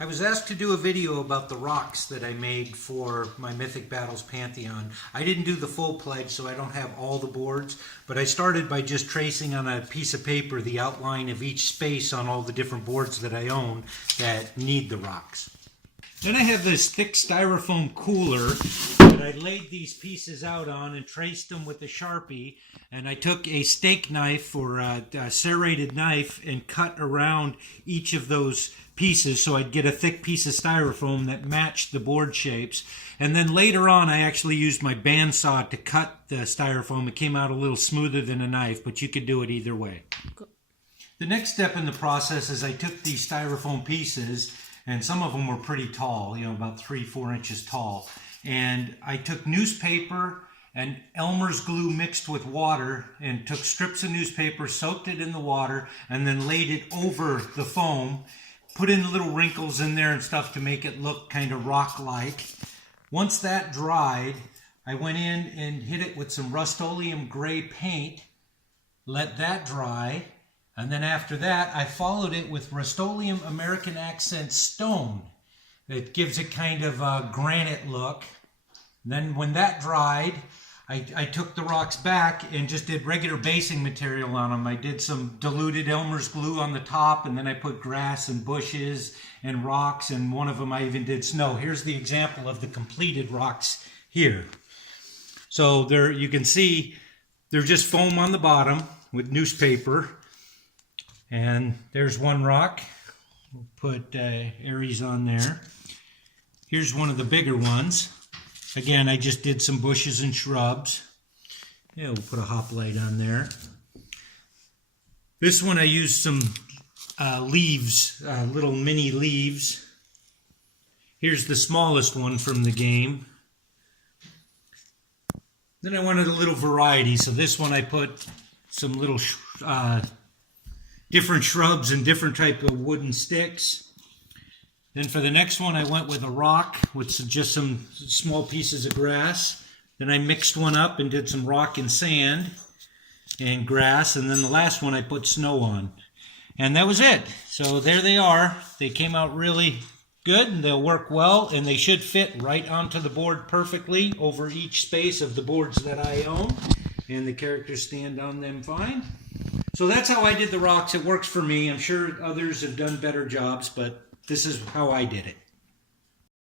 I was asked to do a video about the rocks that I made for my Mythic Battles Pantheon. I didn't do the full pledge, so I don't have all the boards, but I started by just tracing on a piece of paper the outline of each space on all the different boards that I own that need the rocks. Then I have this thick styrofoam cooler that I laid these pieces out on and traced them with a Sharpie. And I took a steak knife or a serrated knife and cut around each of those pieces so I'd get a thick piece of styrofoam that matched the board shapes. And then later on I actually used my bandsaw to cut the styrofoam. It came out a little smoother than a knife, but you could do it either way. The next step in the process is I took these styrofoam pieces, and some of them were pretty tall, about 3-4 inches tall. And I took newspaper and Elmer's glue mixed with water and took strips of newspaper, soaked it in the water, and then laid it over the foam, put in little wrinkles in there and stuff to make it look kind of rock-like. Once that dried, I went in and hit it with some Rust-Oleum gray paint, let that dry. And then after that, I followed it with Rust-Oleum American Accent Stone. It gives it kind of a granite look. Then when that dried, I took the rocks back and just did regular basing material on them. I did some diluted Elmer's glue on the top, and then I put grass and bushes and rocks, and one of them I even did snow. Here's the example of the completed rocks here. So there you can see they're just foam on the bottom with newspaper. And there's one rock. We'll put Aries on there. Here's one of the bigger ones. Again, I just did some bushes and shrubs. Yeah, we'll put a hoplite on there. This one I used some leaves, little mini leaves. Here's the smallest one from the game. Then I wanted a little variety, so this one I put some little different shrubs and different type of wooden sticks. Then for the next one I went with a rock with just some small pieces of grass. Then I mixed one up and did some rock and sand and grass, and then the last one I put snow on. And that was it. So there they are. They came out really good and they'll work well, and they should fit right onto the board perfectly over each space of the boards that I own, and the characters stand on them fine. So that's how I did the rocks. It works for me. I'm sure others have done better jobs, but this is how I did it.